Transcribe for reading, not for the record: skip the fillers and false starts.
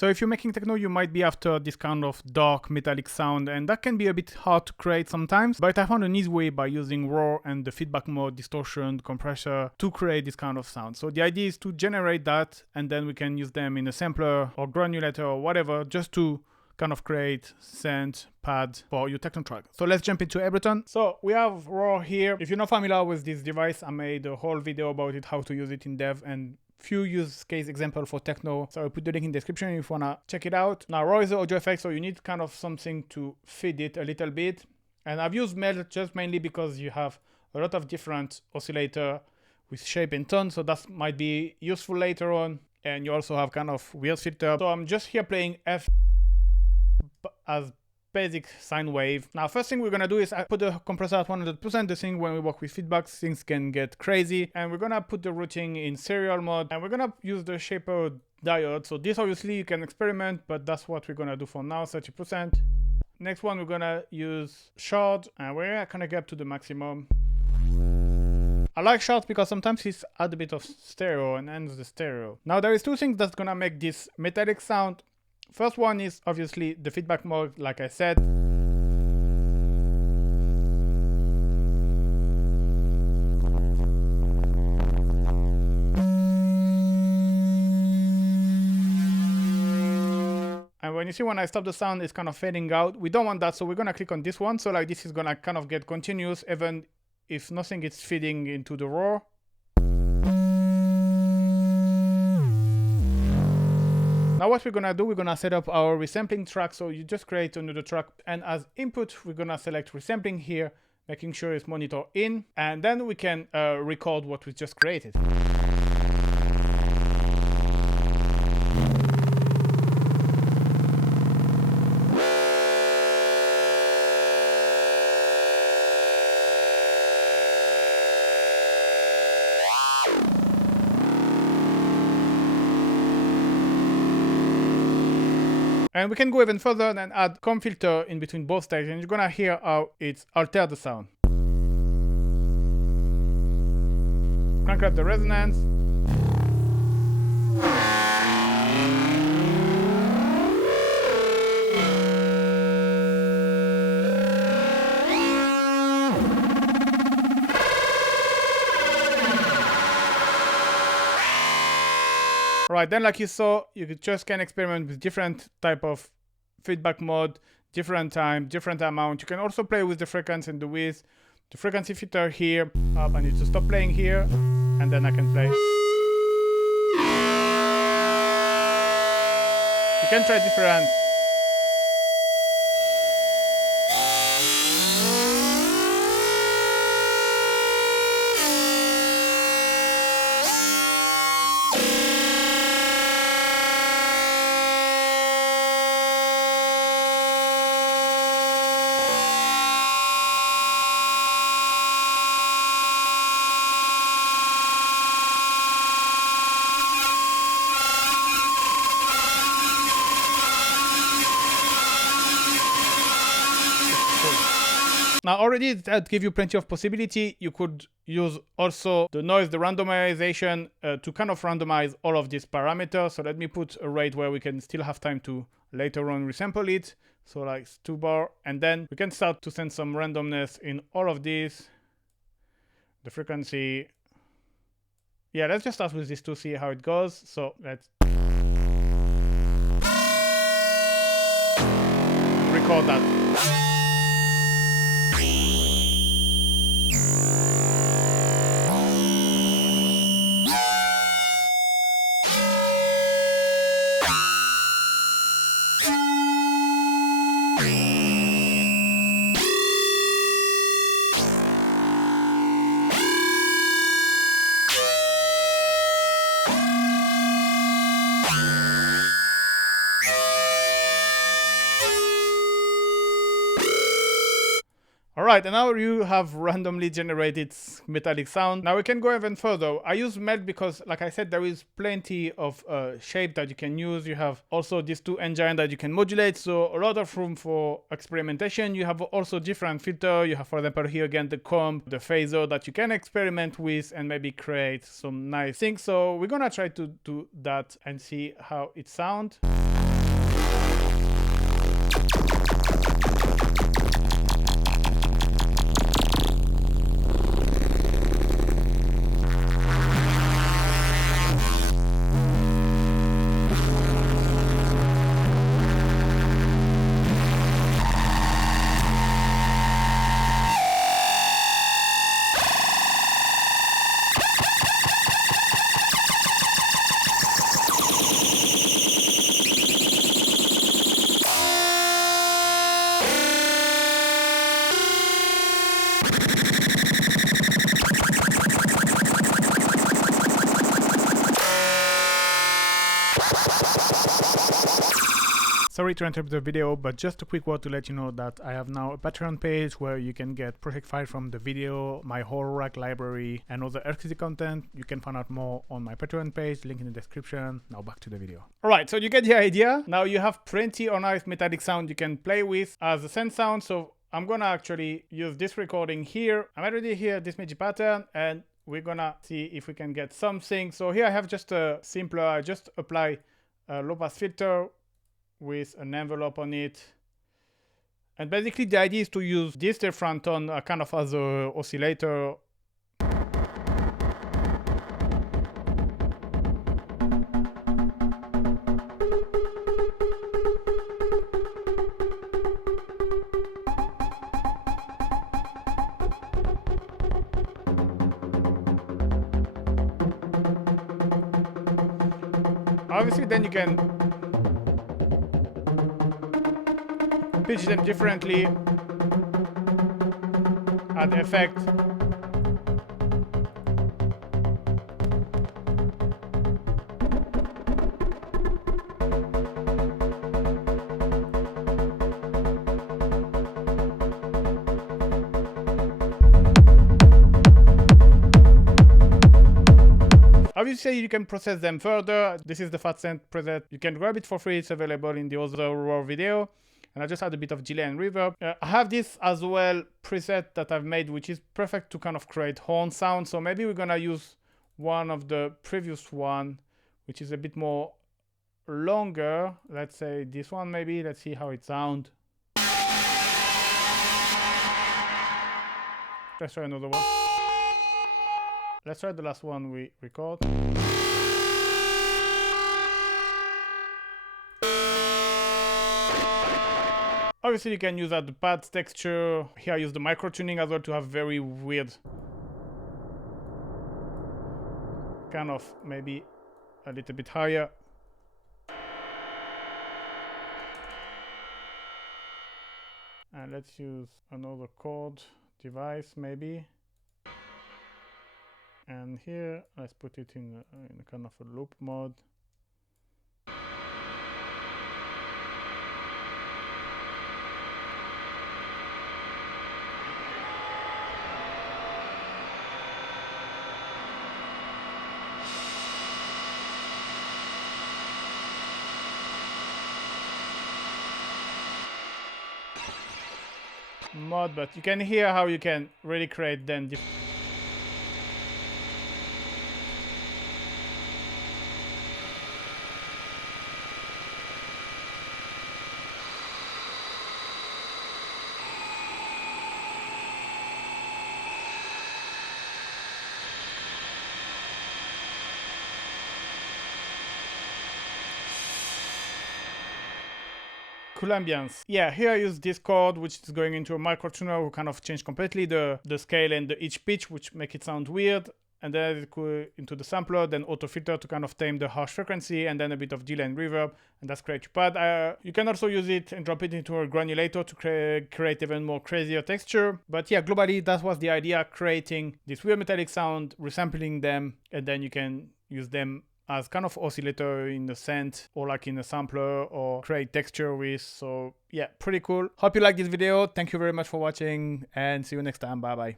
So if you're making techno, you might be after this kind of dark metallic sound, and that can be a bit hard to create sometimes, but I found an easy way by using raw and the feedback mode, distortion, compressor to create this kind of sound. So the idea is to generate that, and then we can use them in a sampler or granulator or whatever, just to kind of create synth pad for your techno track. So let's jump into Ableton. So we have raw here. If you're not familiar with this device, I made a whole video about it, how to use it in dev, and few use case example for techno. So I'll put the link in the description if you wanna check it out. Now raw is an audio effect, so you need kind of something to feed it a little bit. And I've used Meld just mainly because you have a lot of different oscillator with shape and tone, so that might be useful later on. And you also have kind of weird filter. So I'm just here playing F as basic sine wave. Now first thing we're gonna do is I put the compressor at 100%. The thing when we work with feedback, things can get crazy, and we're gonna put the routing in serial mode, and we're gonna use the shaper diode. So this obviously you can experiment, but that's what we're gonna do for now, 30%. Next one we're gonna use shard, and we're gonna get up to the maximum. I like shards because sometimes it adds a bit of stereo and ends the stereo. Now there is two things that's gonna make this metallic sound. First one is obviously the feedback mode, like I said. And when you see when I stop the sound, it's kind of fading out. We don't want that, so we're gonna click on this one. So like this is gonna kind of get continuous even if nothing is feeding into the raw. Now what we're gonna do, we're gonna set up our resampling track. So you just create another track, and as input, we're gonna select resampling here, making sure it's monitor in, and then we can record what we just created. And we can go even further and add comb filter in between both stages, and you're gonna hear how it's altered the sound. Crank up the resonance. Right, then like you saw, you just can experiment with different type of feedback mode, different time, different amount. You can also play with the frequency and the width. The frequency filter here, I need to stop playing here, and then I can play. You can try different. Now already that gives you plenty of possibility. You could use also the noise, the randomization to kind of randomize all of these parameters. So let me put a rate where we can still have time to later on resample it. So like 2 bar, and then we can start to send some randomness in all of these. The frequency. Yeah, let's just start with this to see how it goes. So let's record that. Alright, and now you have randomly generated metallic sound. Now we can go even further. I use Meld because, like I said, there is plenty of shape that you can use. You have also these two engines that you can modulate, so a lot of room for experimentation. You have also different filter. You have, for example, here again the comb, the phaser that you can experiment with and maybe create some nice things. So we're gonna try to do that and see how it sounds. Sorry to interrupt the video, but just a quick word to let you know that I have now a Patreon page where you can get project files from the video, my Audioreakt library, and other exclusive content. You can find out more on my Patreon page, link in the description. Now back to the video. Alright, so you get the idea. Now you have plenty of nice metallic sound you can play with as a synth sound. So I'm gonna actually use this recording here. I'm already here, this MIDI pattern, and we're gonna see if we can get something. So here I have just a simpler, I just apply a low pass filter with an envelope on it, and basically the idea is to use this different tone kind of as a oscillator. Obviously then you can pitch them differently, add effect. Obviously, you can process them further. This is the FatSynth preset. You can grab it for free. It's available in the other raw video. And I just add a bit of delay and reverb. I have this as well preset that I've made, which is perfect to kind of create horn sound. So maybe we're gonna use one of the previous one, which is a bit more longer. Let's say this one maybe. Let's see how it sounds. Let's try another one. Let's try the last one we record. Obviously you can use the pads texture. Here I use the micro tuning as well to have very weird, kind of maybe a little bit higher. And let's use another chord device maybe. And here let's put it in a kind of a loop mode. Mod, but you can hear how you can really create then cool ambience. Yeah, here I use this chord, which is going into a micro tuner who kind of change completely the scale and the each pitch, which make it sound weird. And then it go into the sampler, then auto filter to kind of tame the harsh frequency, and then a bit of delay and reverb, and that's great to pad. You can also use it and drop it into a granulator to create even more crazier texture. But yeah, globally, that was the idea, creating this weird metallic sound, resampling them, and then you can use them as kind of oscillator in the synth or like in a sampler or create texture with. So yeah, pretty cool. Hope you like this video. Thank you very much for watching and see you next time. Bye bye.